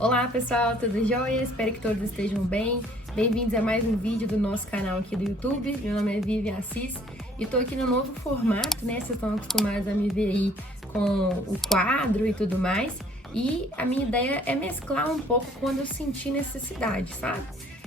Olá pessoal, tudo jóia? Espero que todos estejam bem. Bem-vindos a mais um vídeo do nosso canal aqui do YouTube. Meu nome é Vivian Assis e tô aqui no novo formato, né? Vocês estão acostumados a me ver aí com o quadro e tudo mais. E a minha ideia é mesclar um pouco quando eu sentir necessidade, sabe?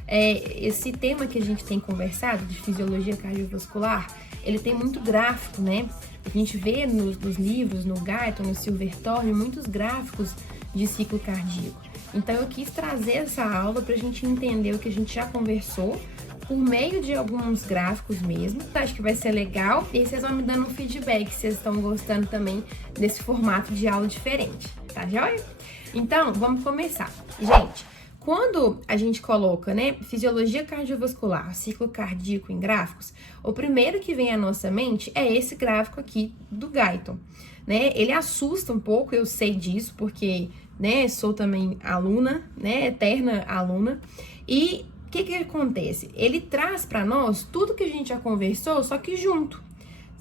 Esse tema que a gente tem conversado, de fisiologia cardiovascular, ele tem muito gráfico, né? A gente vê nos livros, no Guyton, no Silverthorne, muitos gráficos de ciclo cardíaco. Então eu quis trazer essa aula para a gente entender o que a gente já conversou por meio de alguns gráficos mesmo. Acho que vai ser legal e aí vocês vão me dando um feedback se vocês estão gostando também desse formato de aula diferente, tá joia? Então vamos começar. Gente, quando a gente coloca, né, fisiologia cardiovascular, ciclo cardíaco em gráficos, o primeiro que vem à nossa mente é esse gráfico aqui do Guyton, né? Ele assusta um pouco, eu sei disso, porque, né, sou também aluna, né, eterna aluna. E o que acontece? Ele traz para nós tudo que a gente já conversou, só que junto.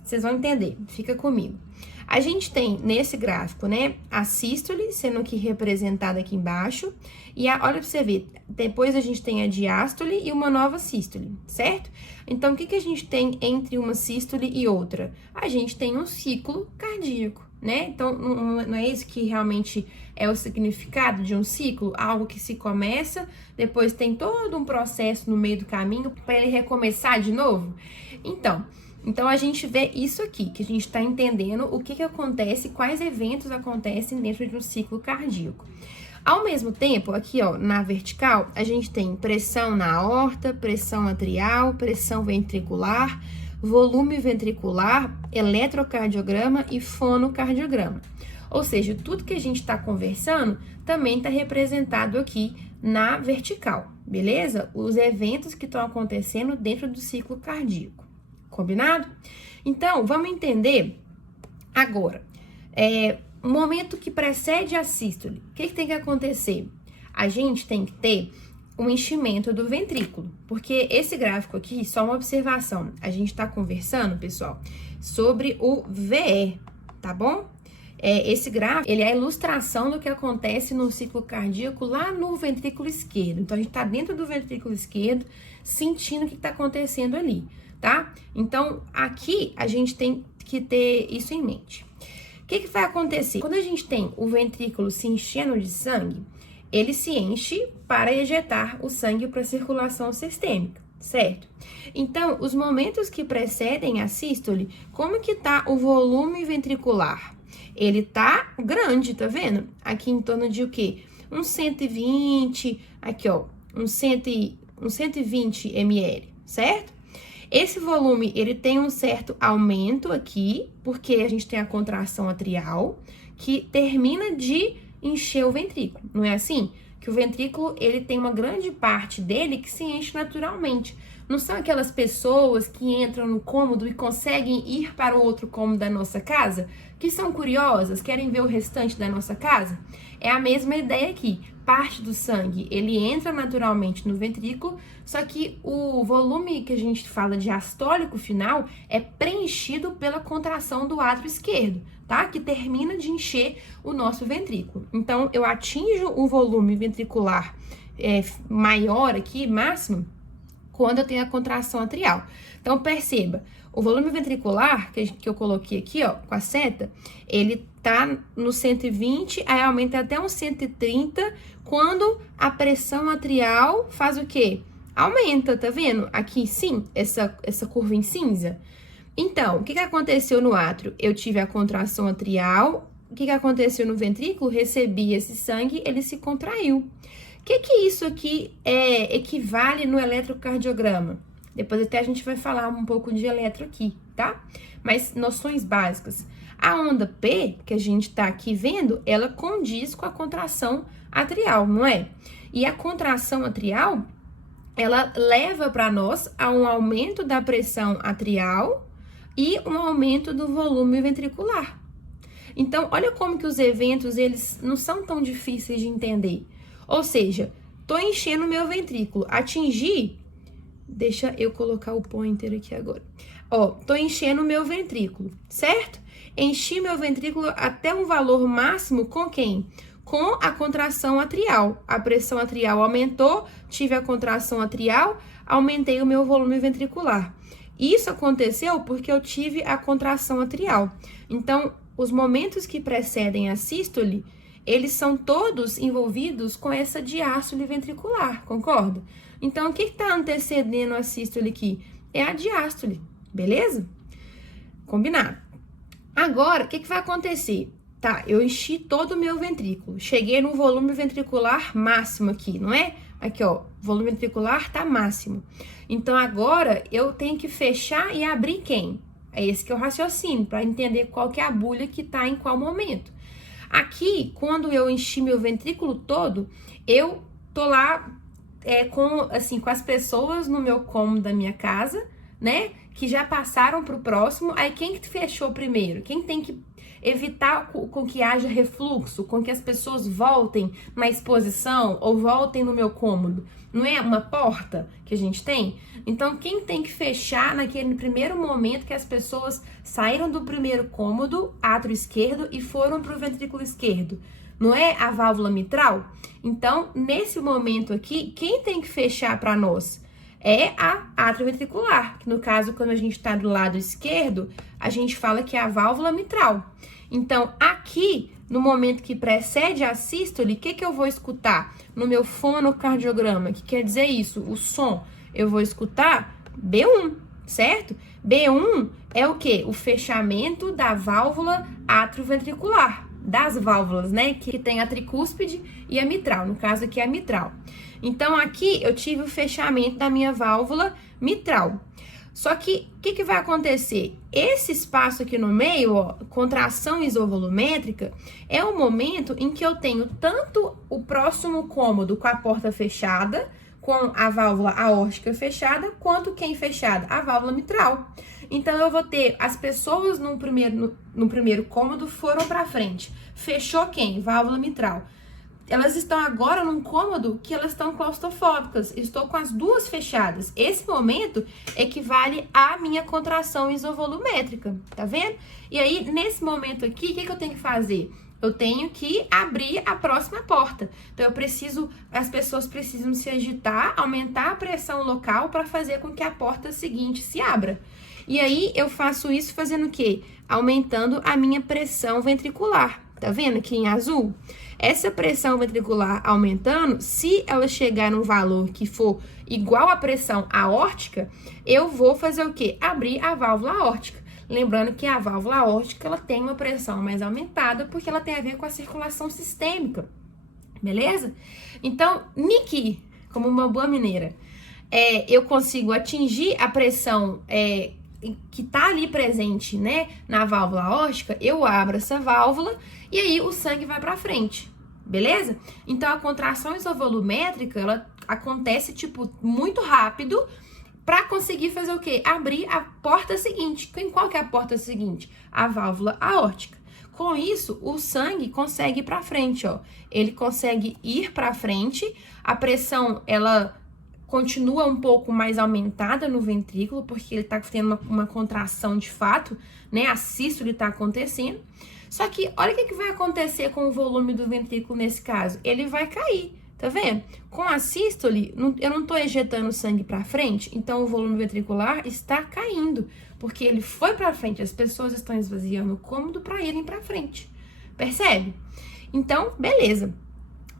Vocês vão entender, fica comigo. A gente tem nesse gráfico, né, a sístole, sendo que representada aqui embaixo, e olha pra você ver, depois a gente tem a diástole e uma nova sístole, certo? Então, o que a gente tem entre uma sístole e outra? A gente tem um ciclo cardíaco, né? Então, não é isso que realmente é o significado de um ciclo? Algo que se começa, depois tem todo um processo no meio do caminho para ele recomeçar de novo? Então a gente vê isso aqui, que a gente está entendendo o que acontece, quais eventos acontecem dentro de um ciclo cardíaco. Ao mesmo tempo, aqui ó, na vertical, a gente tem pressão na aorta, pressão atrial, pressão ventricular, volume ventricular, eletrocardiograma e fonocardiograma. Ou seja, tudo que a gente está conversando também está representado aqui na vertical, beleza? Os eventos que estão acontecendo dentro do ciclo cardíaco. Combinado? Então, vamos entender agora. O momento que precede a sístole, o que tem que acontecer? A gente tem que ter um enchimento do ventrículo, porque esse gráfico aqui, só uma observação, a gente tá conversando, pessoal, sobre o VE, tá bom? Esse gráfico, ele é a ilustração do que acontece no ciclo cardíaco lá no ventrículo esquerdo. Então, a gente tá dentro do ventrículo esquerdo, sentindo o que tá acontecendo ali, tá? Então, aqui a gente tem que ter isso em mente. O que vai acontecer? Quando a gente tem o ventrículo se enchendo de sangue, ele se enche para ejetar o sangue para a circulação sistêmica, certo? Então, os momentos que precedem a sístole, como que tá o volume ventricular? Ele tá grande, tá vendo? Aqui em torno de o quê? Uns 120, aqui ó, uns 120 ml, certo? Esse volume, ele tem um certo aumento aqui, porque a gente tem a contração atrial, que termina de encher o ventrículo, não é assim? Que o ventrículo, ele tem uma grande parte dele que se enche naturalmente. Não são aquelas pessoas que entram no cômodo e conseguem ir para o outro cômodo da nossa casa, que são curiosas, querem ver o restante da nossa casa? É a mesma ideia aqui. Parte do sangue, ele entra naturalmente no ventrículo, só que o volume que a gente fala de astólico final é preenchido pela contração do átrio esquerdo, tá? Que termina de encher o nosso ventrículo. Então, eu atinjo o volume ventricular maior aqui, máximo, quando eu tenho a contração atrial. Então, perceba, o volume ventricular, que eu coloquei aqui, ó, com a seta, ele tá no 120, aí aumenta até uns 130, quando a pressão atrial faz o quê? Aumenta, tá vendo? Aqui, sim, essa curva em cinza. Então, o que aconteceu no átrio? Eu tive a contração atrial, o que aconteceu no ventrículo? Recebi esse sangue, ele se contraiu. O que isso aqui equivale no eletrocardiograma? Depois até a gente vai falar um pouco de eletro aqui, tá? Mas noções básicas. A onda P, que a gente tá aqui vendo, ela condiz com a contração atrial, não é? E a contração atrial, ela leva para nós a um aumento da pressão atrial e um aumento do volume ventricular. Então, olha como que os eventos, eles não são tão difíceis de entender. Ou seja, tô enchendo meu ventrículo, atingi, deixa eu colocar o pointer aqui agora. Ó, tô enchendo o meu ventrículo, certo? Enchi meu ventrículo até um valor máximo com quem? com a contração atrial. A pressão atrial aumentou, tive a contração atrial, aumentei o meu volume ventricular. Isso aconteceu porque eu tive a contração atrial. Então, os momentos que precedem a sístole, eles são todos envolvidos com essa diástole ventricular, concorda? Então, o que está antecedendo a sístole aqui? É a diástole, beleza? Combinado. Agora, o que vai acontecer? Tá, eu enchi todo o meu ventrículo, cheguei no volume ventricular máximo aqui, não é? Aqui, ó, volume ventricular tá máximo. Então, agora, eu tenho que fechar e abrir quem? É esse que é o raciocínio, para entender qual que é a bulha que tá em qual momento. Aqui, quando eu enchi meu ventrículo todo, eu tô lá com as pessoas no meu cômodo da minha casa, né? Que já passaram pro próximo. Aí, quem que fechou primeiro? Quem tem que evitar com que haja refluxo, com que as pessoas voltem na exposição ou voltem no meu cômodo? Não é uma porta que a gente tem? Então, quem tem que fechar naquele primeiro momento que as pessoas saíram do primeiro cômodo, átrio esquerdo, e foram para o ventrículo esquerdo? Não é a válvula mitral? Então, nesse momento aqui, quem tem que fechar para nós? É a atrioventricular, que no caso, quando a gente está do lado esquerdo, a gente fala que é a válvula mitral. Então, aqui, no momento que precede a sístole, o que eu vou escutar no meu fonocardiograma? Que quer dizer isso? O som, eu vou escutar B1, certo? B1 é o quê? O fechamento da válvula atrioventricular, das válvulas, né? Que tem a tricúspide e a mitral, no caso aqui é a mitral. Então, aqui eu tive o fechamento da minha válvula mitral. Só que, o que vai acontecer? Esse espaço aqui no meio, ó, contração isovolumétrica, é o momento em que eu tenho tanto o próximo cômodo com a porta fechada, com a válvula aórtica fechada, quanto quem fechada? A válvula mitral. Então, eu vou ter as pessoas no primeiro cômodo foram para frente. Fechou quem? Válvula mitral. Elas estão agora num cômodo que elas estão claustrofóbicas. Estou com as duas fechadas. Esse momento equivale à minha contração isovolumétrica, tá vendo? E aí, nesse momento aqui, o que eu tenho que fazer? Eu tenho que abrir a próxima porta. Então, as pessoas precisam se agitar, aumentar a pressão local para fazer com que a porta seguinte se abra. E aí, eu faço isso fazendo o quê? Aumentando a minha pressão ventricular. Tá vendo aqui em azul? Essa pressão ventricular aumentando, se ela chegar num valor que for igual à pressão aórtica, eu vou fazer o quê? Abrir a válvula aórtica. Lembrando que a válvula aórtica, ela tem uma pressão mais aumentada, porque ela tem a ver com a circulação sistêmica, beleza? Então, Niki, como uma boa mineira, eu consigo atingir a pressão que tá ali presente, né, na válvula aórtica, eu abro essa válvula e aí o sangue vai para frente, beleza? Então, a contração isovolumétrica, ela acontece, muito rápido para conseguir fazer o quê? Abrir a porta seguinte. Qual que é a porta seguinte? A válvula aórtica. Com isso, o sangue consegue ir para frente, ó. Ele consegue ir para frente, a pressão, ela continua um pouco mais aumentada no ventrículo, porque ele tá tendo uma contração de fato, né? A sístole tá acontecendo. Só que, olha o que vai acontecer com o volume do ventrículo nesse caso. Ele vai cair, tá vendo? Com a sístole, eu não tô ejetando sangue pra frente, então o volume ventricular está caindo, porque ele foi pra frente, as pessoas estão esvaziando o cômodo pra irem pra frente. Percebe? Então, beleza.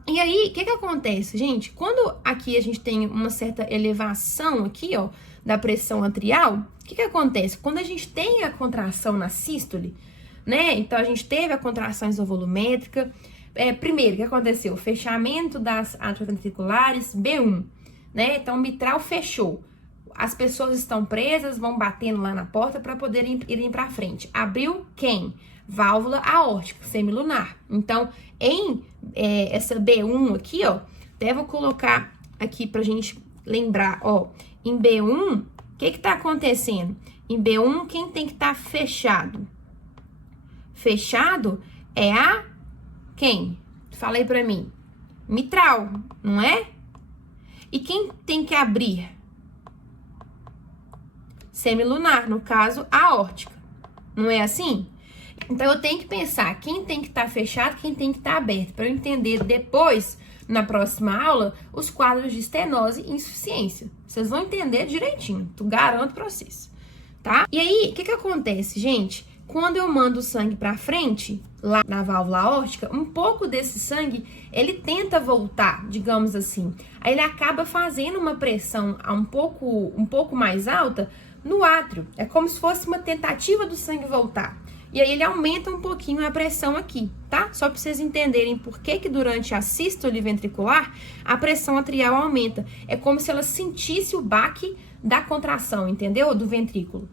E aí, o que acontece, gente? Quando aqui a gente tem uma certa elevação aqui, ó, da pressão atrial, o que acontece? Quando a gente tem a contração na sístole, né? Então, a gente teve a contração isovolumétrica. Primeiro, o que aconteceu? Fechamento das atrioventriculares, B1, né? Então, o mitral fechou. As pessoas estão presas, vão batendo lá na porta para poderem irem para frente. Abriu quem? Válvula aórtica, semilunar. Então, essa B1 aqui, ó, até vou colocar aqui pra gente lembrar, ó, em B1, o que tá acontecendo? Em B1, quem tem que estar fechado? Fechado é quem? Fala aí pra mim. Mitral, não é? E quem tem que abrir? Semilunar, no caso, aórtica. Não é assim? Então, eu tenho que pensar quem tem que estar fechado, quem tem que estar aberto, para eu entender depois, na próxima aula, os quadros de estenose e insuficiência. Vocês vão entender direitinho, tu garanto para vocês, tá? E aí, o que acontece, gente? Quando eu mando o sangue para frente, lá na válvula aórtica, um pouco desse sangue, ele tenta voltar, digamos assim. Aí ele acaba fazendo uma pressão um pouco mais alta no átrio. É como se fosse uma tentativa do sangue voltar. E aí ele aumenta um pouquinho a pressão aqui, tá? Só para vocês entenderem por que durante a sístole ventricular, a pressão atrial aumenta. É como se ela sentisse o baque da contração, entendeu? Do ventrículo.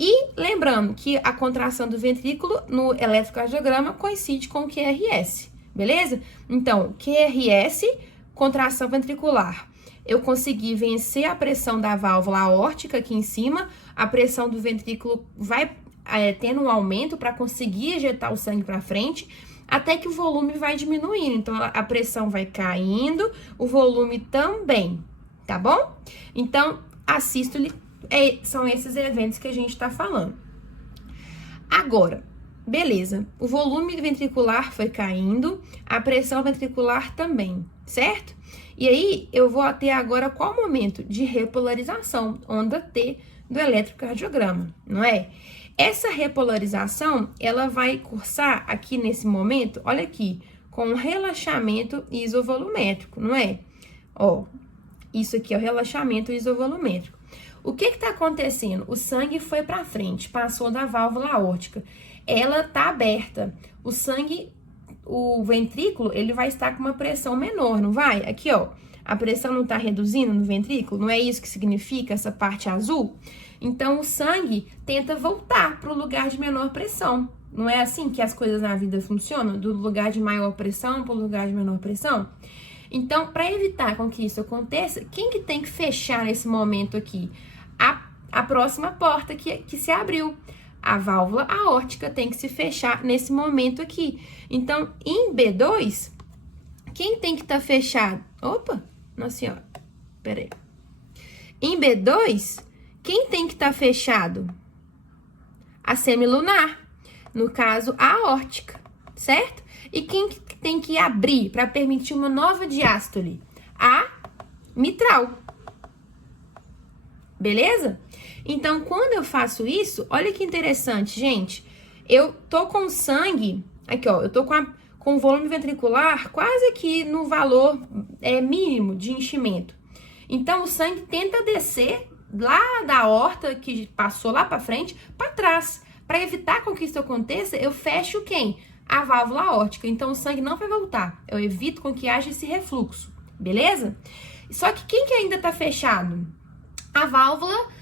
E lembrando que a contração do ventrículo no eletrocardiograma coincide com o QRS, beleza? Então, QRS, contração ventricular. Eu consegui vencer a pressão da válvula aórtica aqui em cima, a pressão do ventrículo vai tendo um aumento para conseguir ejetar o sangue para frente, até que o volume vai diminuindo. Então, a pressão vai caindo, o volume também, tá bom? Então, a sístole são esses eventos que a gente tá falando. Agora, beleza, o volume ventricular foi caindo, a pressão ventricular também, certo? E aí, eu vou ter agora qual momento? De repolarização, onda T do eletrocardiograma, não é? Essa repolarização, ela vai cursar aqui nesse momento, olha aqui, com relaxamento isovolumétrico, não é? Ó, isso aqui é o relaxamento isovolumétrico. O que tá acontecendo? O sangue foi para frente, passou da válvula aórtica. Ela tá aberta. O sangue, o ventrículo, ele vai estar com uma pressão menor, não vai? Aqui, ó, a pressão não tá reduzindo no ventrículo? Não é isso que significa essa parte azul? Então, o sangue tenta voltar para o lugar de menor pressão. Não é assim que as coisas na vida funcionam? Do lugar de maior pressão para o lugar de menor pressão? Então, para evitar com que isso aconteça, quem que tem que fechar nesse momento aqui? A próxima porta que se abriu. A válvula aórtica tem que se fechar nesse momento aqui. Então, em B2, quem tem que estar fechado? Opa, nossa senhora, peraí. Em B2, quem tem que estar fechado? A semilunar, no caso, a aórtica, certo? E quem que tem que abrir para permitir uma nova diástole? A mitral. Beleza? Então, quando eu faço isso, olha que interessante, gente. Eu tô com sangue, aqui ó, eu tô com o volume ventricular quase aqui no valor mínimo de enchimento. Então, o sangue tenta descer lá da aorta, que passou lá para frente, para trás. Para evitar com que isso aconteça, eu fecho quem? A válvula aórtica. Então, o sangue não vai voltar. Eu evito com que haja esse refluxo, beleza? Só que quem que ainda tá fechado? A válvula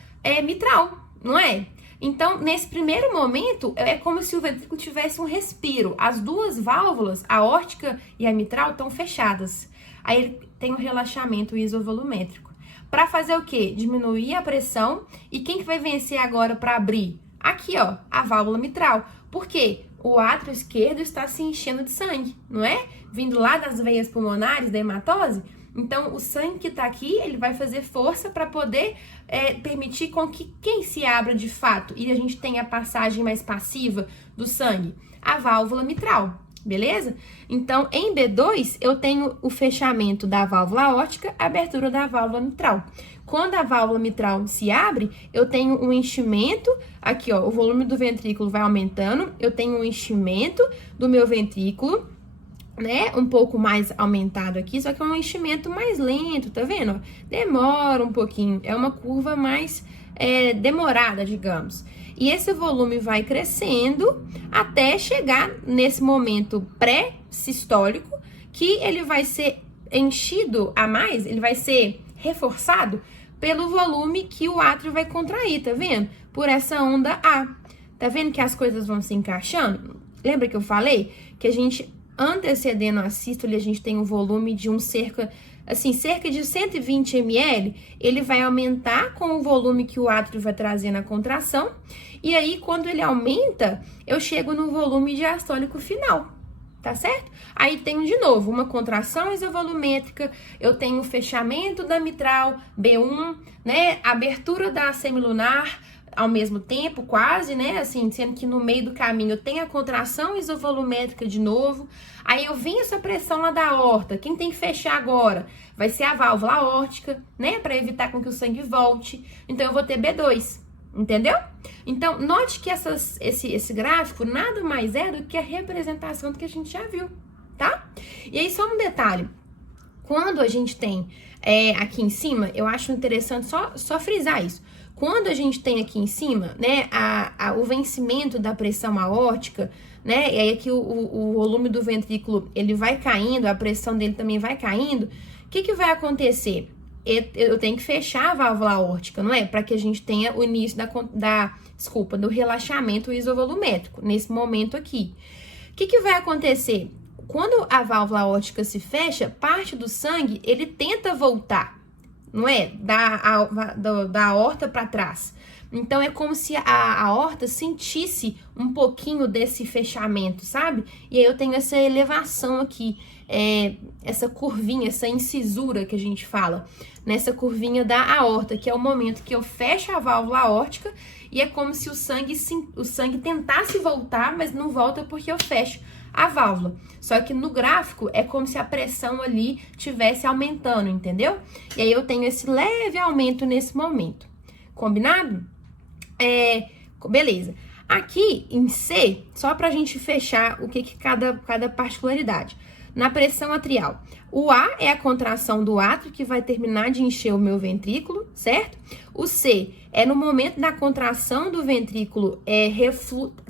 mitral, não é? Então, nesse primeiro momento, é como se o ventrículo tivesse um respiro. As duas válvulas, a aórtica e a mitral, estão fechadas. Aí ele tem um relaxamento isovolumétrico. Para fazer o quê? Diminuir a pressão. E quem que vai vencer agora para abrir? Aqui, ó, a válvula mitral. Por quê? O átrio esquerdo está se enchendo de sangue, não é? Vindo lá das veias pulmonares, da hematose. Então, o sangue que tá aqui, ele vai fazer força para poder permitir com que quem se abra de fato e a gente tenha a passagem mais passiva do sangue? A válvula mitral, beleza? Então, em B2, eu tenho o fechamento da válvula aórtica, a abertura da válvula mitral. Quando a válvula mitral se abre, eu tenho um enchimento, aqui ó, o volume do ventrículo vai aumentando, eu tenho um enchimento do meu ventrículo, né, um pouco mais aumentado aqui, só que é um enchimento mais lento, tá vendo? Demora um pouquinho, é uma curva mais demorada, digamos. E esse volume vai crescendo até chegar nesse momento pré-sistólico, que ele vai ser enchido a mais, ele vai ser reforçado pelo volume que o átrio vai contrair, tá vendo? Por essa onda A. Tá vendo que as coisas vão se encaixando? Lembra que eu falei que a gente, antecedendo a sístole, a gente tem um volume de cerca de 120 ml, ele vai aumentar com o volume que o átrio vai trazer na contração, e aí, quando ele aumenta, eu chego no volume diastólico final, tá certo? Aí tenho de novo uma contração isovolumétrica, eu tenho o fechamento da mitral, B1, né, abertura da semilunar, ao mesmo tempo, quase, né? Assim, sendo que no meio do caminho tem a contração isovolumétrica de novo. Aí eu venho essa pressão lá da aorta. Quem tem que fechar agora vai ser a válvula aórtica, né? Para evitar com que o sangue volte. Então eu vou ter B2, entendeu? Então, note que esse gráfico nada mais é do que a representação do que a gente já viu, tá? E aí, só um detalhe. Quando a gente tem aqui em cima, eu acho interessante só frisar isso. Quando a gente tem aqui em cima, né, o vencimento da pressão aórtica, né, e aí aqui o volume do ventrículo, ele vai caindo, a pressão dele também vai caindo, o que vai acontecer? Eu tenho que fechar a válvula aórtica, não é? Para que a gente tenha o início do relaxamento isovolumétrico, nesse momento aqui. O que vai acontecer? Quando a válvula aórtica se fecha, parte do sangue, ele tenta voltar, não é? Da aorta para trás. Então, é como se a aorta sentisse um pouquinho desse fechamento, sabe? E aí eu tenho essa elevação aqui, essa curvinha, essa incisura que a gente fala, nessa curvinha da aorta, que é o momento que eu fecho a válvula aórtica e é como se o sangue tentasse voltar, mas não volta porque eu fecho a válvula. Só que no gráfico é como se a pressão ali estivesse aumentando, entendeu? E aí eu tenho esse leve aumento nesse momento. Combinado? Beleza. Aqui em C, só pra gente fechar o que cada particularidade. Na pressão atrial, o A é a contração do átrio que vai terminar de encher o meu ventrículo, certo? O C é no momento da contração do ventrículo,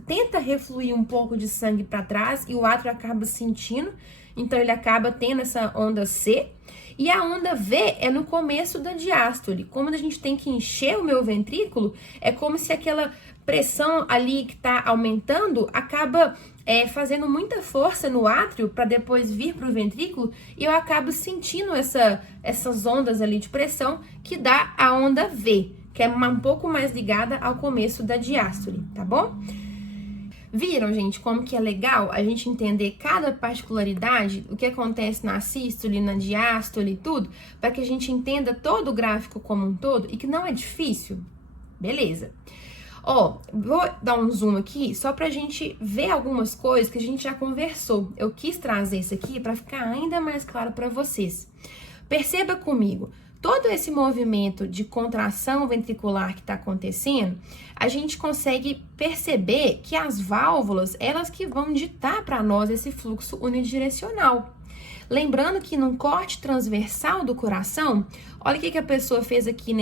tenta refluir um pouco de sangue para trás e o átrio acaba sentindo, então ele acaba tendo essa onda C. E a onda V é no começo da diástole. Como a gente tem que encher o meu ventrículo, é como se aquela pressão ali que está aumentando acaba fazendo muita força no átrio para depois vir para o ventrículo e eu acabo sentindo essas ondas ali de pressão que dá a onda V, que é um pouco mais ligada ao começo da diástole, tá bom? Viram, gente, como que é legal a gente entender cada particularidade, o que acontece na sístole, na diástole e tudo, para que a gente entenda todo o gráfico como um todo e que não é difícil? Beleza. Vou dar um zoom aqui só pra gente ver algumas coisas que a gente já conversou. Eu quis trazer isso aqui para ficar ainda mais claro para vocês. Perceba comigo. Todo esse movimento de contração ventricular que está acontecendo, a gente consegue perceber que as válvulas, elas que vão ditar para nós esse fluxo unidirecional. Lembrando que num corte transversal do coração, olha o que a pessoa fez aqui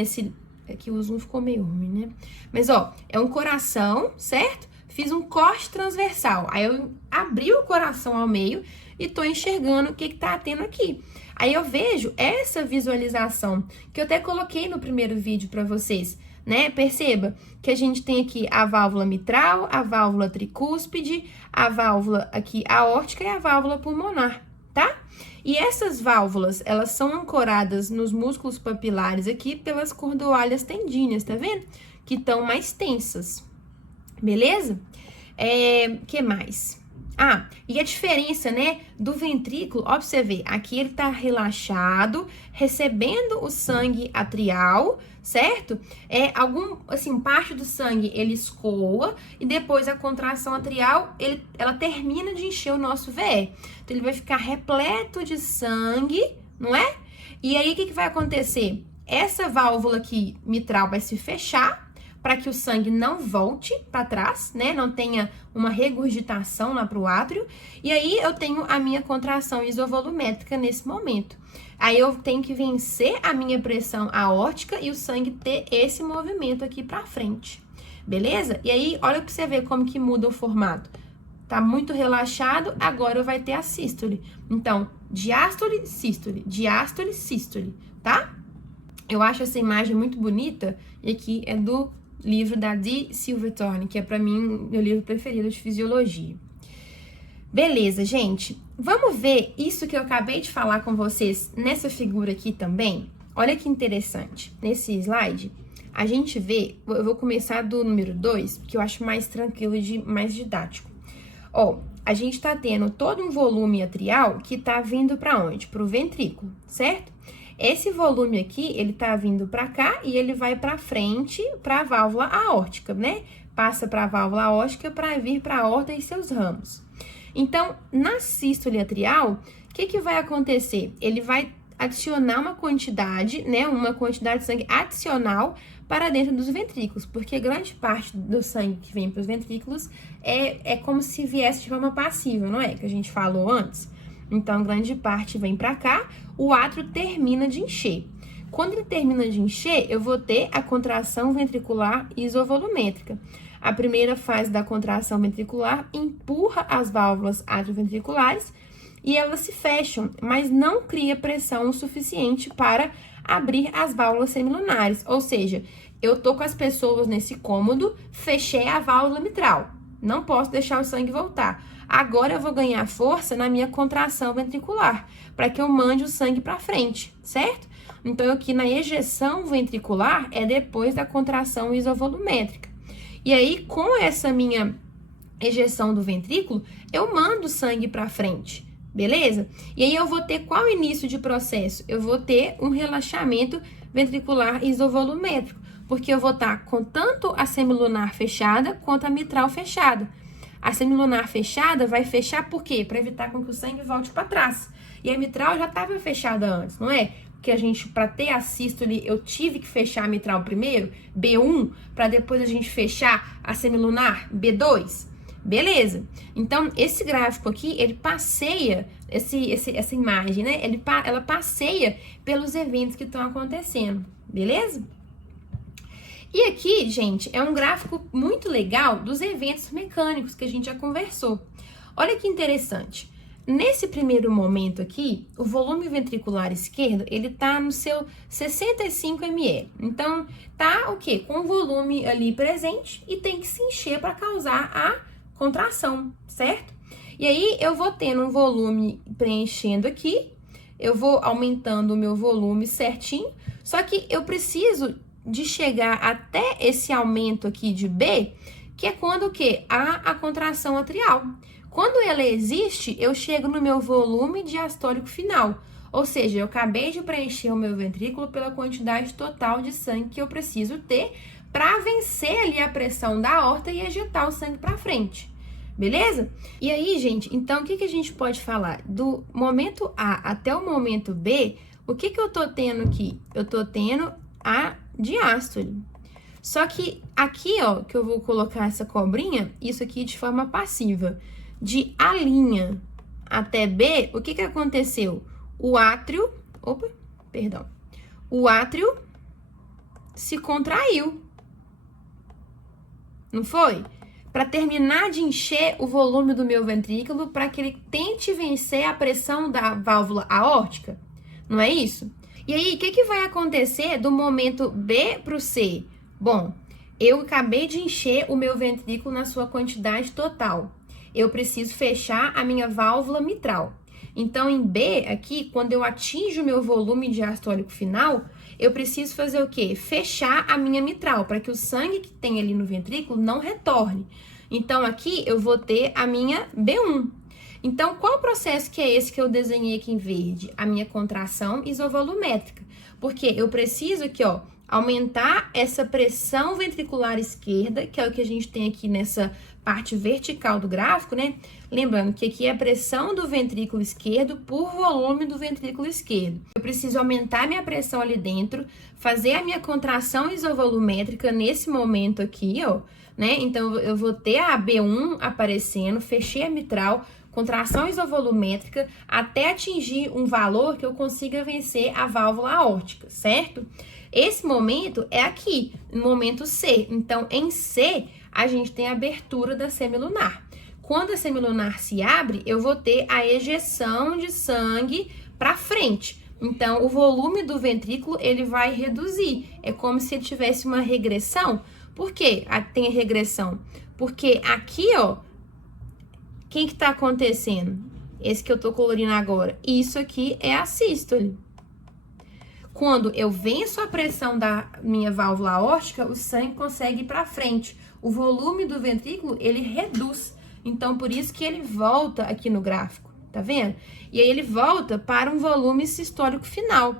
aqui o zoom ficou meio ruim, né? Mas, é um coração, certo? Fiz um corte transversal. Aí eu abri o coração ao meio e tô enxergando o que tá tendo aqui. Aí eu vejo essa visualização que eu até coloquei no primeiro vídeo para vocês, né? Perceba que a gente tem aqui a válvula mitral, a válvula tricúspide, a válvula aqui aórtica e a válvula pulmonar, tá? E essas válvulas, elas são ancoradas nos músculos papilares aqui pelas cordoalhas tendíneas, tá vendo? Que estão mais tensas, beleza? Que mais? E a diferença, né, do ventrículo, ó, pra você ver, aqui ele tá relaxado, recebendo o sangue atrial, certo? Parte do sangue ele escoa e depois a contração atrial, ela termina de encher o nosso VE. Então, ele vai ficar repleto de sangue, não é? E aí, o que vai acontecer? Essa válvula aqui, mitral, vai se fechar, para que o sangue não volte para trás, né? Não tenha uma regurgitação lá para o átrio. E aí eu tenho a minha contração isovolumétrica nesse momento. Aí eu tenho que vencer a minha pressão aórtica e o sangue ter esse movimento aqui para frente. Beleza? E aí, olha para você ver como que muda o formato. Tá muito relaxado, agora vai ter a sístole. Então, diástole, sístole, tá? Eu acho essa imagem muito bonita e aqui é do livro da Dee Silverthorne, que é para mim meu livro preferido de fisiologia. Beleza, gente? Vamos ver isso que eu acabei de falar com vocês nessa figura aqui também? Olha que interessante. Nesse slide, a gente vê, eu vou começar do número 2, que eu acho mais tranquilo e mais didático. A gente tá tendo todo um volume atrial que tá vindo para onde? Pro ventrículo, certo? esse volume aqui, ele tá vindo para cá e ele vai para frente para a válvula aórtica, né? Passa para a válvula aórtica para vir para a aorta e seus ramos. Então, na sístole atrial, o que vai acontecer? Ele vai adicionar uma quantidade, né? Uma quantidade de sangue adicional para dentro dos ventrículos, porque grande parte do sangue que vem para os ventrículos é como se viesse de forma passiva, não é? Que a gente falou antes. Então, grande parte vem para cá, o átrio termina de encher. Quando ele termina de encher, eu vou ter a contração ventricular isovolumétrica. A primeira fase da contração ventricular empurra as válvulas atrioventriculares e elas se fecham, mas não cria pressão o suficiente para abrir as válvulas semilunares. Ou seja, eu tô com as pessoas nesse cômodo, fechei a válvula mitral. Não posso deixar o sangue voltar. Agora eu vou ganhar força na minha contração ventricular, para que eu mande o sangue para frente, certo? Então, aqui na ejeção ventricular é depois da contração isovolumétrica. E aí, com essa minha ejeção do ventrículo, eu mando o sangue para frente, beleza? E aí, eu vou ter qual início de processo? Eu vou ter um relaxamento ventricular isovolumétrico, porque eu vou estar com tanto a semilunar fechada quanto a mitral fechada. A semilunar fechada vai fechar por quê? Para evitar com que o sangue volte para trás. E a mitral já estava fechada antes, não é? Porque a gente, para ter a sístole, eu tive que fechar a mitral primeiro, B1, para depois a gente fechar a semilunar, B2. Beleza. Então, esse gráfico aqui, ele passeia, essa imagem, né? Ela passeia pelos eventos que estão acontecendo, beleza? E aqui, gente, é um gráfico muito legal dos eventos mecânicos que a gente já conversou. Olha que interessante. Nesse primeiro momento aqui, o volume ventricular esquerdo, ele tá no seu 65 ml. Então, tá o quê? Com o volume ali presente e tem que se encher para causar a contração, certo? E aí, eu vou tendo um volume preenchendo aqui, eu vou aumentando o meu volume certinho, só que eu preciso de chegar até esse aumento aqui de B, que é quando o quê? Há a contração atrial. Quando ela existe, eu chego no meu volume diastólico final. Ou seja, eu acabei de preencher o meu ventrículo pela quantidade total de sangue que eu preciso ter para vencer ali a pressão da aorta e ejetar o sangue para frente. Beleza? E aí, gente, então o que a gente pode falar? Do momento A até o momento B, o que eu tô tendo aqui? Eu tô tendo a diástole. Só que aqui, ó, que eu vou colocar essa cobrinha, isso aqui de forma passiva. De A' até B, o que aconteceu? O átrio se contraiu. Não foi? Para terminar de encher o volume do meu ventrículo, para que ele tente vencer a pressão da válvula aórtica. Não é isso? E aí, o que vai acontecer do momento B para o C? Bom, eu acabei de encher o meu ventrículo na sua quantidade total. Eu preciso fechar a minha válvula mitral. Então, em B, aqui, quando eu atinjo o meu volume diastólico final, eu preciso fazer o quê? Fechar a minha mitral, para que o sangue que tem ali no ventrículo não retorne. Então, aqui, eu vou ter a minha B1. Então, qual o processo que é esse que eu desenhei aqui em verde? A minha contração isovolumétrica. Porque eu preciso aqui, ó, aumentar essa pressão ventricular esquerda, que é o que a gente tem aqui nessa parte vertical do gráfico, né? Lembrando que aqui é a pressão do ventrículo esquerdo por volume do ventrículo esquerdo. Eu preciso aumentar minha pressão ali dentro, fazer a minha contração isovolumétrica nesse momento aqui, ó, né? Então, eu vou ter a B1 aparecendo, fechei a mitral, contração isovolumétrica, até atingir um valor que eu consiga vencer a válvula aórtica, certo? Esse momento é aqui, no momento C. Então, em C, a gente tem a abertura da semilunar. Quando a semilunar se abre, eu vou ter a ejeção de sangue para frente. Então, o volume do ventrículo, ele vai reduzir. É como se ele tivesse uma regressão. Por que tem regressão? Porque aqui, ó, quem que tá acontecendo? Esse que eu tô colorindo agora. Isso aqui é a sístole. Quando eu venço a pressão da minha válvula aórtica, o sangue consegue ir para frente. O volume do ventrículo, ele reduz. Então, por isso que ele volta aqui no gráfico, tá vendo? E aí ele volta para um volume sistólico final.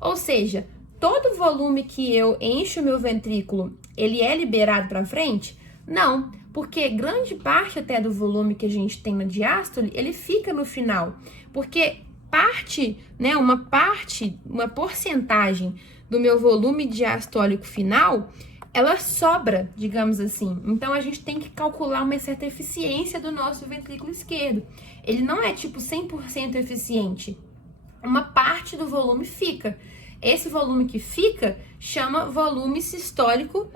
Ou seja, todo volume que eu encho o meu ventrículo, ele é liberado para frente? Não, porque grande parte até do volume que a gente tem na diástole, ele fica no final. Porque parte, né, uma porcentagem do meu volume diastólico final, ela sobra, digamos assim. Então, a gente tem que calcular uma certa eficiência do nosso ventrículo esquerdo. Ele não é, tipo, 100% eficiente. Uma parte do volume fica. Esse volume que fica chama volume sistólico,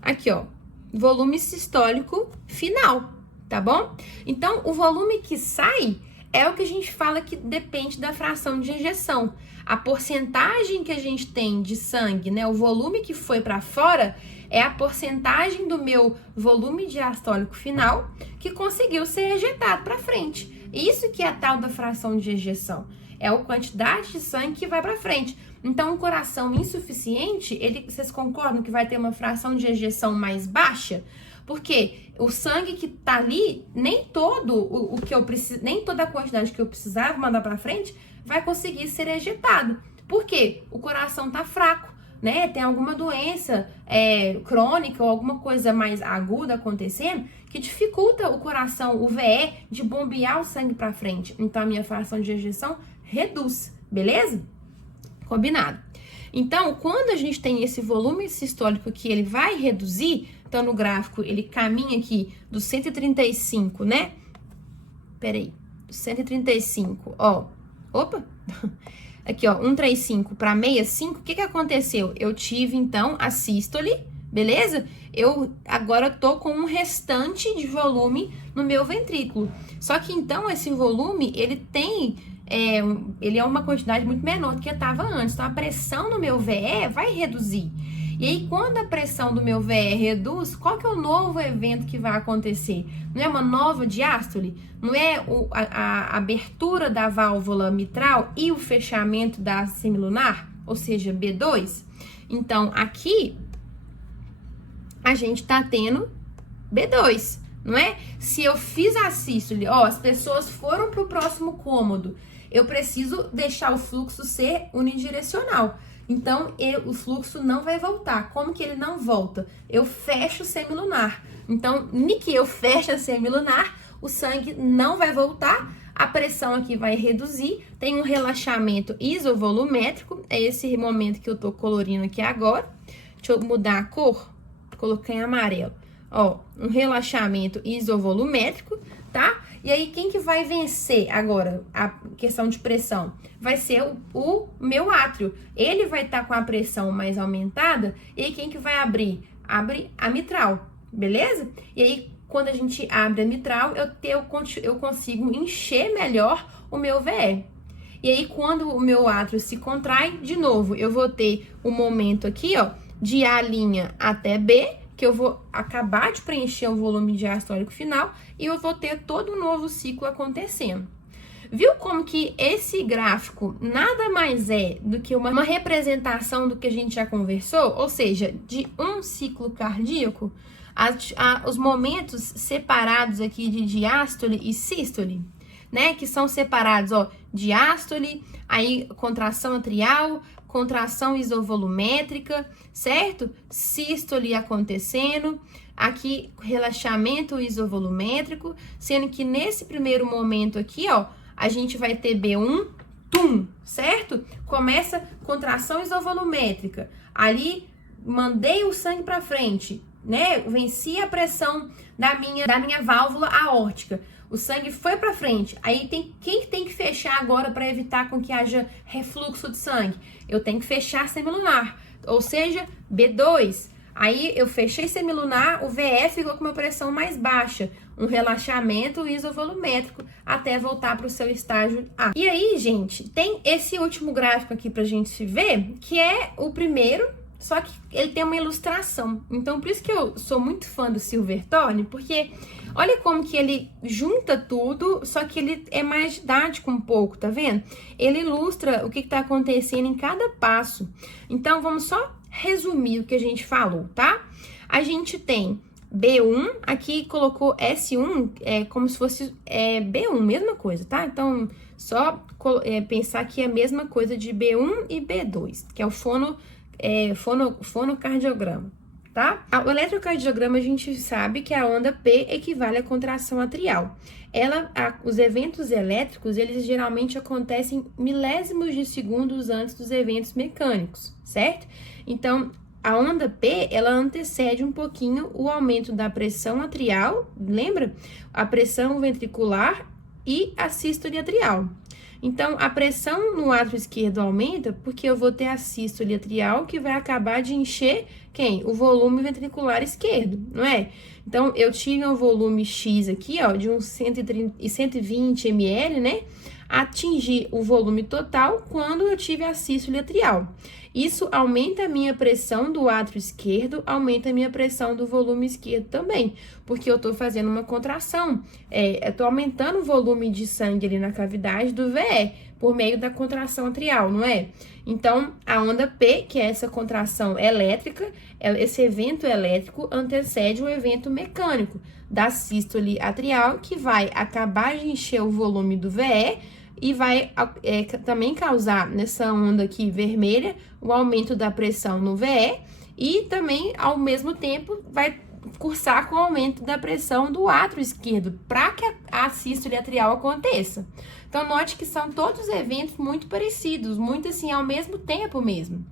aqui, ó, volume sistólico final, tá bom? Então, o volume que sai é o que a gente fala que depende da fração de ejeção. A porcentagem que a gente tem de sangue, né, o volume que foi para fora, é a porcentagem do meu volume diastólico final que conseguiu ser ejetado para frente. Isso que é a tal da fração de ejeção. É a quantidade de sangue que vai para frente. Então, um coração insuficiente, vocês concordam que vai ter uma fração de ejeção mais baixa? Porque o sangue que tá ali, nem todo o que eu preciso, nem toda a quantidade que eu precisava mandar para frente vai conseguir ser ejetado. Por quê? O coração tá fraco, né? Tem alguma doença crônica ou alguma coisa mais aguda acontecendo que dificulta o coração, o VE, de bombear o sangue para frente. Então, a minha fração de ejeção reduz, beleza? Combinado. Então, quando a gente tem esse volume sistólico que ele vai reduzir, então no gráfico ele caminha aqui do 135, né? Peraí, 135, ó. Opa! Aqui, ó, 135 para 65, o que aconteceu? Eu tive, então, a sístole, beleza? Eu agora tô com um restante de volume no meu ventrículo. Só que, então, esse volume, ele é uma quantidade muito menor do que estava antes. Então, a pressão no meu VE vai reduzir. E aí, quando a pressão do meu VE reduz, qual que é o novo evento que vai acontecer? Não é uma nova diástole? Não é a abertura da válvula mitral e o fechamento da semilunar? Ou seja, B2? Então, aqui, a gente tá tendo B2, não é? Se eu fiz a sístole, ó, as pessoas foram pro próximo cômodo, eu preciso deixar o fluxo ser unidirecional. Então, o fluxo não vai voltar. Como que ele não volta? Eu fecho o semilunar. Então, ni que eu feche a semilunar, o sangue não vai voltar, a pressão aqui vai reduzir, tem um relaxamento isovolumétrico, é esse momento que eu tô colorindo aqui agora. Deixa eu mudar a cor, coloquei em amarelo. Ó, um relaxamento isovolumétrico, tá? E aí, quem que vai vencer agora a questão de pressão? Vai ser o meu átrio. Ele vai estar com a pressão mais aumentada, e aí quem que vai abrir? Abre a mitral, beleza? E aí, quando a gente abre a mitral, eu consigo encher melhor o meu VE. E aí, quando o meu átrio se contrai, de novo, eu vou ter um momento aqui, ó, de A' até B, que eu vou acabar de preencher o volume diastólico final e eu vou ter todo um novo ciclo acontecendo. Viu como que esse gráfico nada mais é do que uma representação do que a gente já conversou? Ou seja, de um ciclo cardíaco, os momentos separados aqui de diástole e sístole, né? Que são separados, ó, diástole, aí contração atrial, contração isovolumétrica, certo? Sístole acontecendo, aqui relaxamento isovolumétrico, sendo que nesse primeiro momento aqui, ó, a gente vai ter B1, tum, certo? Começa contração isovolumétrica, ali mandei o sangue para frente, né? Venci a pressão da minha válvula aórtica. O sangue foi para frente. Aí quem tem que fechar agora para evitar com que haja refluxo de sangue? Eu tenho que fechar semilunar, ou seja, B2. Aí eu fechei semilunar, o VE ficou com uma pressão mais baixa, um relaxamento isovolumétrico até voltar para o seu estágio A. E aí, gente, tem esse último gráfico aqui pra gente ver, que é o primeiro, só que ele tem uma ilustração. Então, por isso que eu sou muito fã do Silverthorne, porque olha como que ele junta tudo, só que ele é mais didático um pouco, tá vendo? Ele ilustra o que tá acontecendo em cada passo. Então, vamos só resumir o que a gente falou, tá? A gente tem B1, aqui colocou S1, como se fosse B1, mesma coisa, tá? Então, Pensar que é a mesma coisa de B1 e B2, que é o fonocardiograma, tá? O eletrocardiograma a gente sabe que a onda P equivale à contração atrial. Os eventos elétricos, eles geralmente acontecem milésimos de segundos antes dos eventos mecânicos, certo? Então, a onda P, ela antecede um pouquinho o aumento da pressão atrial, lembra? A pressão ventricular e a sístole atrial. Então, a pressão no átrio esquerdo aumenta porque eu vou ter a sístole atrial que vai acabar de encher quem? O volume ventricular esquerdo, não é? Então, eu tive um volume X aqui, ó, de uns 120 ml, né? Atingir o volume total quando eu tive a sístole atrial. Isso aumenta a minha pressão do átrio esquerdo, aumenta a minha pressão do volume esquerdo também, porque eu tô fazendo uma contração. Eu tô aumentando o volume de sangue ali na cavidade do VE, por meio da contração atrial, não é? Então, a onda P, que é essa contração elétrica, esse evento elétrico antecede o evento mecânico da sístole atrial, que vai acabar de encher o volume do VE, e vai também causar nessa onda aqui vermelha o aumento da pressão no VE e também, ao mesmo tempo, vai cursar com o aumento da pressão do átrio esquerdo para que a sístole atrial aconteça. Então, note que são todos eventos muito parecidos, muito assim, ao mesmo tempo mesmo,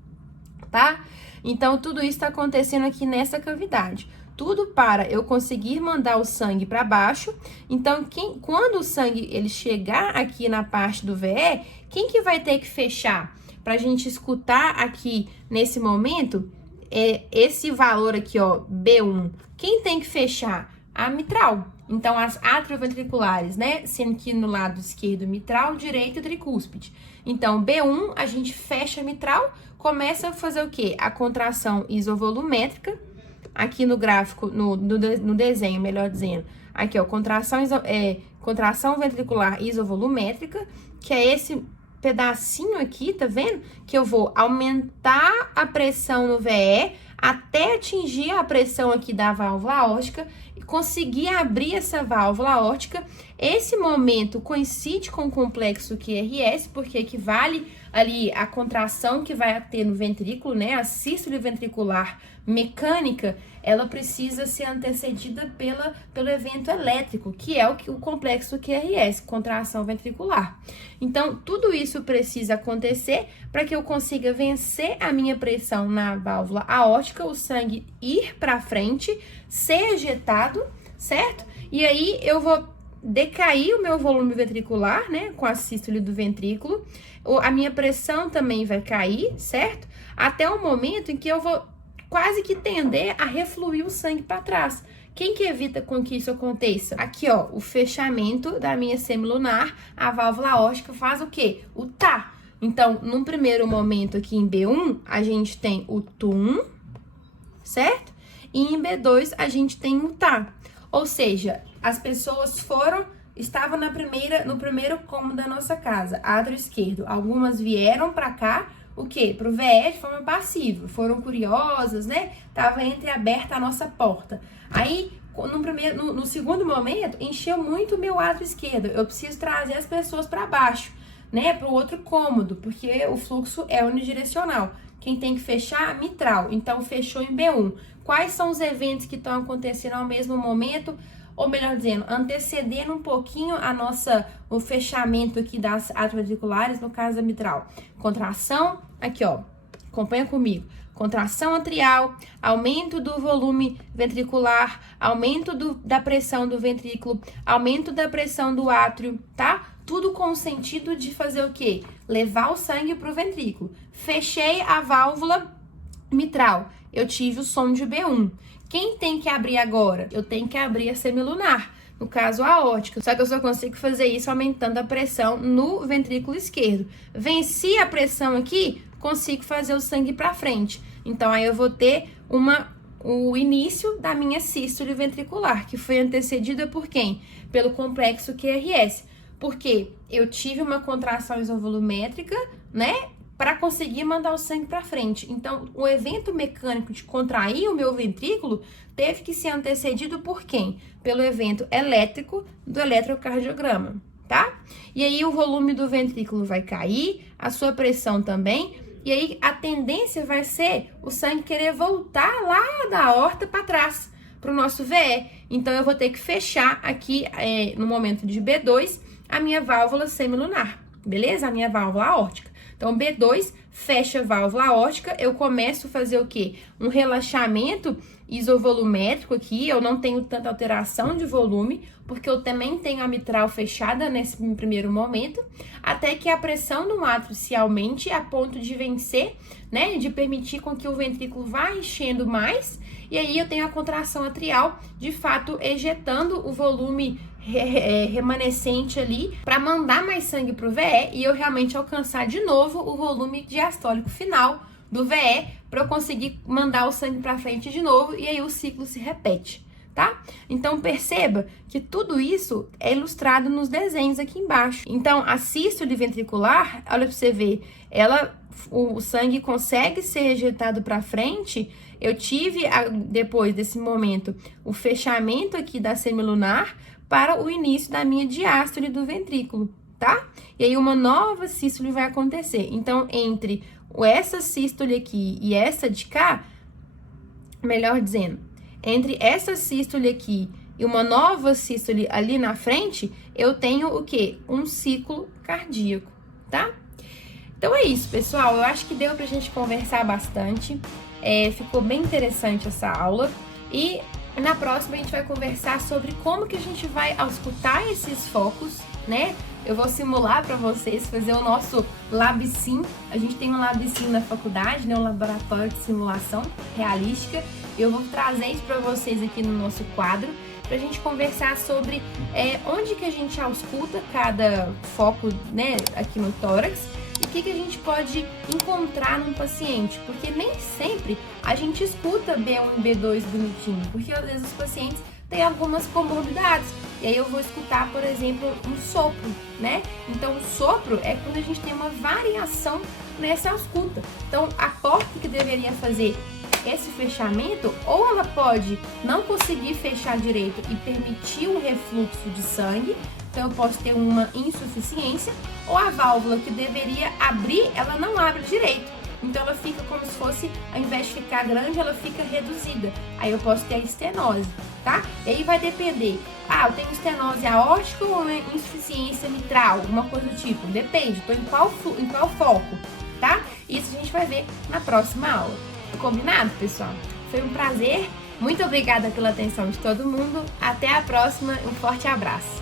tá? Então, tudo isso está acontecendo aqui nessa cavidade. Tudo para eu conseguir mandar o sangue para baixo. Então, quando o sangue ele chegar aqui na parte do VE, quem que vai ter que fechar? Para a gente escutar aqui nesse momento, esse valor aqui, ó, B1. Quem tem que fechar? A mitral. Então, as atrioventriculares, né? Sendo que no lado esquerdo mitral, direito tricúspide. Então, B1, a gente fecha a mitral, começa a fazer o quê? A contração isovolumétrica. Aqui no gráfico, no desenho, melhor dizendo, aqui, ó, contração ventricular isovolumétrica, que é esse pedacinho aqui, tá vendo? Que eu vou aumentar a pressão no VE até atingir a pressão aqui da válvula aórtica e conseguir abrir essa válvula aórtica. Esse momento coincide com o complexo QRS, porque equivale ali a contração que vai ter no ventrículo, né? A sístole ventricular mecânica, ela precisa ser antecedida pelo evento elétrico, que é o complexo QRS, contração ventricular. Então, tudo isso precisa acontecer para que eu consiga vencer a minha pressão na válvula aórtica, o sangue ir para frente, ser ejetado, certo? E aí, eu vou decair o meu volume ventricular, né, com a sístole do ventrículo, a minha pressão também vai cair, certo? Até o momento em que eu vou quase que tender a refluir o sangue para trás. Quem que evita com que isso aconteça? Aqui, ó, o fechamento da minha semilunar, a válvula aórtica faz o quê? O tá. Então, num primeiro momento aqui em B1, a gente tem o tum, certo? E em B2, a gente tem o tá. Ou seja, as pessoas estavam no primeiro cômodo da nossa casa, átrio esquerdo. Algumas vieram para cá, o quê? Pro VE de forma passiva. Foram curiosas, né? Tava entreaberta a nossa porta. Aí, no segundo momento, encheu muito o meu átrio esquerdo. Eu preciso trazer as pessoas para baixo, né? Pro outro cômodo, porque o fluxo é unidirecional. Quem tem que fechar? A mitral. Então, fechou em B1. Quais são os eventos que estão acontecendo ao mesmo momento? Ou melhor dizendo, antecedendo um pouquinho o fechamento aqui das atrioventriculares, no caso da mitral. Contração, aqui ó, acompanha comigo. Contração atrial, aumento do volume ventricular, aumento da pressão do ventrículo, aumento da pressão do átrio, tá? Tudo com o sentido de fazer o quê? Levar o sangue para o ventrículo. Fechei a válvula mitral, eu tive o som de B1. Quem tem que abrir agora? Eu tenho que abrir a semilunar, no caso a aórtica. Só que eu só consigo fazer isso aumentando a pressão no ventrículo esquerdo. Venci a pressão aqui, consigo fazer o sangue para frente. Então, aí eu vou ter o início da minha sístole ventricular, que foi antecedida por quem? Pelo complexo QRS. Porque eu tive uma contração isovolumétrica, né? Para conseguir mandar o sangue para frente. Então, o evento mecânico de contrair o meu ventrículo teve que ser antecedido por quem? Pelo evento elétrico do eletrocardiograma, tá? E aí o volume do ventrículo vai cair, a sua pressão também, e aí a tendência vai ser o sangue querer voltar lá da aorta para trás, para o nosso VE. Então eu vou ter que fechar aqui, no momento de B2, a minha válvula semilunar, beleza? A minha válvula aórtica. Então, B2, fecha a válvula aórtica, eu começo a fazer o quê? Um relaxamento isovolumétrico aqui, eu não tenho tanta alteração de volume, porque eu também tenho a mitral fechada nesse primeiro momento, até que a pressão no átrio se aumente a ponto de vencer, né? De permitir com que o ventrículo vá enchendo mais, e aí eu tenho a contração atrial, de fato, ejetando o volume remanescente ali para mandar mais sangue para o VE e eu realmente alcançar de novo o volume diastólico final do VE para eu conseguir mandar o sangue para frente de novo e aí o ciclo se repete, tá? Então perceba que tudo isso é ilustrado nos desenhos aqui embaixo. Então a sístole ventricular, olha para você ver, o sangue consegue ser ejetado para frente. Eu tive depois desse momento o fechamento aqui da semilunar para o início da minha diástole do ventrículo, tá? E aí uma nova sístole vai acontecer. Então, entre essa sístole aqui e essa de cá, melhor dizendo, entre essa sístole aqui e uma nova sístole ali na frente, eu tenho o quê? Um ciclo cardíaco, tá? Então é isso, pessoal. Eu acho que deu pra gente conversar bastante. Ficou bem interessante essa aula. E na próxima a gente vai conversar sobre como que a gente vai auscultar esses focos, né? Eu vou simular para vocês, fazer o nosso LabSim. A gente tem um LabSim na faculdade, né? Um laboratório de simulação realística. Eu vou trazer isso para vocês aqui no nosso quadro, para a gente conversar sobre onde que a gente ausculta cada foco, né? Aqui no tórax. E o que a gente pode encontrar num paciente, porque nem sempre a gente escuta B1 e B2 bonitinho, porque às vezes os pacientes têm algumas comorbidades, e aí eu vou escutar, por exemplo, um sopro, né? Então, o sopro é quando a gente tem uma variação nessa ausculta. Então, a porta que deveria fazer esse fechamento, ou ela pode não conseguir fechar direito e permitir um refluxo de sangue, então eu posso ter uma insuficiência, ou a válvula que deveria abrir, ela não abre direito. Então ela fica como se fosse, ao invés de ficar grande, ela fica reduzida. Aí eu posso ter a estenose, tá? E aí vai depender. Eu tenho estenose aórtica ou insuficiência mitral, alguma coisa do tipo. Depende, tô em qual foco, tá? Isso a gente vai ver na próxima aula. Combinado, pessoal? Foi um prazer. Muito obrigada pela atenção de todo mundo. Até a próxima. Um forte abraço.